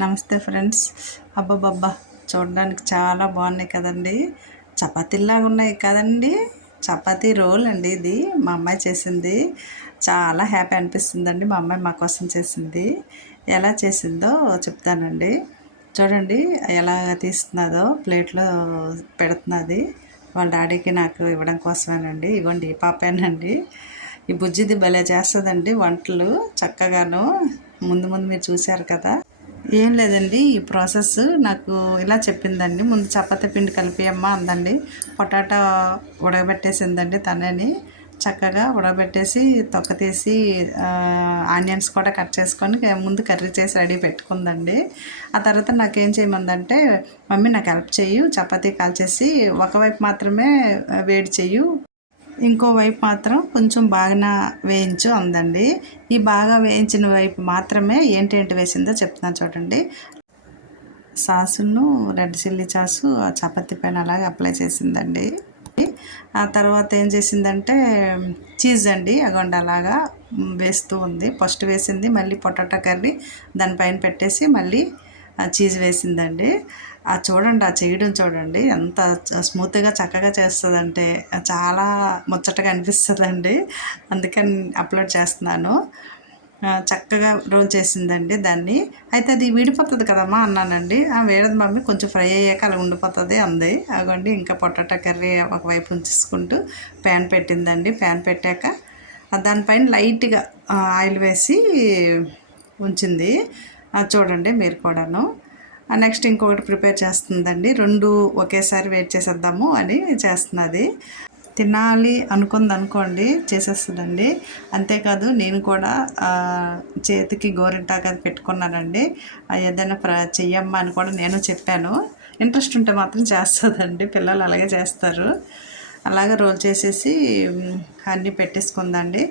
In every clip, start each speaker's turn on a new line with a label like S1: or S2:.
S1: నమస్తే ఫ్రెండ్స్. అబ్బబ్బబ్బా చూడడానికి చాలా బాగున్నాయి కదండి. చపాతీలాగా ఉన్నాయి కదండి. చపాతీ రోల్ అండి ఇది. మా అమ్మాయి చేసింది. చాలా హ్యాపీ అనిపిస్తుందండి మా అమ్మాయి మా కోసం చేసింది. ఎలా చేసిందో చెప్తానండి. చూడండి ఎలా తీస్తున్నదో ప్లేట్లో పెడుతున్నది. వాళ్ళ డాడీకి నాకు ఇవ్వడం కోసమేనండి. ఇవ్వండి ఈ పాపేనండి. ఈ బుజ్జిది భలే చేస్తుందండి వంటలు చక్కగాను. ముందు ముందు మీరు చూశారు కదా. ఏం లేదండి ఈ ప్రాసెస్ నాకు ఇలా చెప్పిందండి. ముందు చపాతీ పిండి కలిపియమ్మా అందండి. పొటాటో ఉడకబెట్టేసిందండి తనని. చక్కగా ఉడకబెట్టేసి తొక్క తీసి ఆనియన్స్ కూడా కట్ చేసుకొని ముందు కర్రీ చేసి రెడీ పెట్టుకుందండి. ఆ తర్వాత నాకేం చేయమందంటే మమ్మీ నాకు హెల్ప్ చేయు చపాతీ కాల్చేసి ఒకవైపు మాత్రమే వేడి చేయు ఇంకోవైపు మాత్రం కొంచెం బాగా వేయించు అందండి. ఈ బాగా వేయించిన వైపు మాత్రమే ఏంటేంటి వేసిందో చెప్తున్నాను చూడండి. సాసును రెడ్ చిల్లీ సాసు చపాతీ పైన అలాగే అప్లై చేసిందండి. ఆ తర్వాత ఏం చేసిందంటే చీజ్ అండి అగొండ అలాగా వేస్తూ ఉంది. ఫస్ట్ వేసింది మళ్ళీ పొటాటో కర్రీ దానిపైన పెట్టేసి మళ్ళీ చీజ్ వేసిందండి. ఆ చూడండి ఆ చేయడం చూడండి ఎంత స్మూత్గా చక్కగా చేస్తుందంటే చాలా ముచ్చటగా అనిపిస్తుందండి. అందుకని అప్లోడ్ చేస్తున్నాను. చక్కగా రోల్ చేసిందండి దాన్ని. అయితే అది విడిపోతుంది కదమ్మా అన్నానండి. ఆ వేడది మమ్మీ కొంచెం ఫ్రై అయ్యాక అలా ఉండిపోతుంది అంది. అగోండి ఇంకా పొటాటో కర్రీ ఒకవైపు ఉంచేసుకుంటూ ప్యాన్ పెట్టిందండి. ప్యాన్ పెట్టాక దానిపైన లైట్గా ఆయిల్ వేసి ఉంచింది. అది చూడండి మీరు కూడాను. నెక్స్ట్ ఇంకొకటి ప్రిపేర్ చేస్తుందండి. రెండు ఒకేసారి వెయిట్ చేసేద్దాము అని చేస్తున్నది. తినాలి అనుకుంది అనుకోండి చేసేస్తుందండి. అంతేకాదు నేను కూడా చేతికి గోరింటాకు అది పెట్టుకున్నానండి. ఏదైనా ప్ర చెయ్యమ్మా అని కూడా నేను చెప్పాను. ఇంట్రెస్ట్ ఉంటే మాత్రం చేస్తుందండి. పిల్లలు అలాగే చేస్తారు. అలాగే రోల్ చేసేసి అన్నీ పెట్టేసుకుందండి.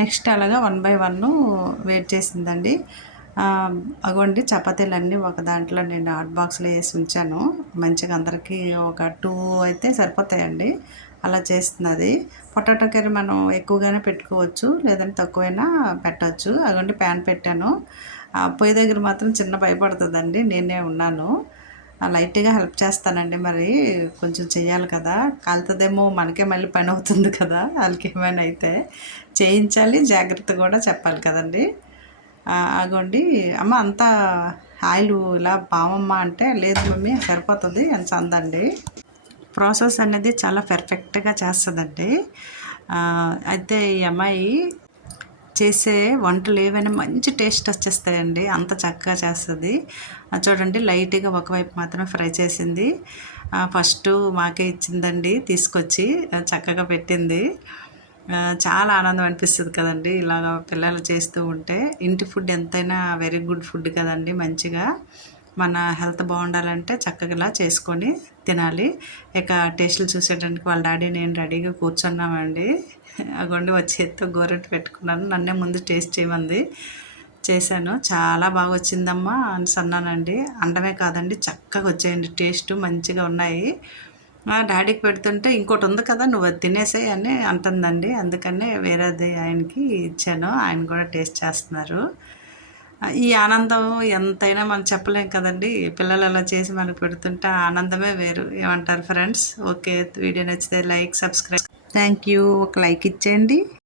S1: నెక్స్ట్ అలాగా వన్ బై వన్ వెయిట్ చేసిందండి. అగోండి చపాతీలన్నీ ఒక దాంట్లో నేను హాట్ బాక్స్లో వేసి ఉంచాను. మంచిగా అందరికీ ఒక టూ అయితే సరిపోతాయండి. అలా చేస్తున్నది. పొటాటో కర్రీ మనం ఎక్కువగానే పెట్టుకోవచ్చు లేదంటే తక్కువైనా పెట్టవచ్చు అగోండి ప్యాన్ పెట్టాను. పొయ్యి దగ్గర మాత్రం చిన్న భయపడుతుందండి. నేనే ఉన్నాను. లైట్గా హెల్ప్ చేస్తానండి మరి. కొంచెం చేయాలి కదా. కాలుతుందేమో మనకే మళ్ళీ పని అవుతుంది కదా. వాళ్ళకి ఏమైనా అయితే చేయించాలి. జాగ్రత్త కూడా చెప్పాలి కదండి. అగోండి అమ్మ అంతా ఆయిల్ ఇలా బావమ్మ అంటే లేదు మమ్మీ సరిపోతుంది అని చందండి ప్రాసెస్ అనేది చాలా పెర్ఫెక్ట్గా చేస్తుందండి. అయితే ఈ అమ్మాయి చేసే వంటలు ఏవైనా మంచి టేస్ట్ వచ్చేస్తాయండి. అంత చక్కగా చేస్తుంది. చూడండి లైట్గా ఒకవైపు మాత్రమే ఫ్రై చేసింది. ఫస్ట్ మాకే ఇచ్చిందండి తీసుకొచ్చి చక్కగా పెట్టింది. చాలా ఆనందం అనిపిస్తుంది కదండి. ఇలాగ పిల్లలు చేస్తూ ఉంటే ఇంటి ఫుడ్ ఎంతైనా వెరీ గుడ్ ఫుడ్ కదండి మంచిగా. మన హెల్త్ బాగుండాలంటే చక్కగా ఇలా చేసుకొని తినాలి. ఇక టేస్ట్లు చూసేటానికి వాళ్ళ డాడీ నేను రెడీగా కూర్చున్నామండి. అగొండి వచ్చేత్తో గోరెట్టు పెట్టుకున్నాను. నన్నే ముందు టేస్ట్ చేయమంది. చేశాను. చాలా బాగా వచ్చిందమ్మా అని అన్నానండి అండమే కాదండి చక్కగా వచ్చాయండి. టేస్ట్ మంచిగా ఉన్నాయి. డాడీకి పెడుతుంటే ఇంకోటి ఉంది కదా నువ్వు అది తినేసాయి అని అంటుందండి. అందుకనే వేరేది ఆయనకి ఇచ్చాను. ఆయన కూడా టేస్ట్ చేస్తున్నారు. ఈ ఆనందం ఎంతైనా మనం చెప్పలేం కదండి. పిల్లలు అలా చేసి మనకు పెడుతుంటే ఆనందమే వేరు. ఏమంటారు ఫ్రెండ్స్? ఓకే వీడియో నచ్చితే లైక్ సబ్స్క్రైబ్. Thank you. ఒక లైక్ ఇచ్చేయండి.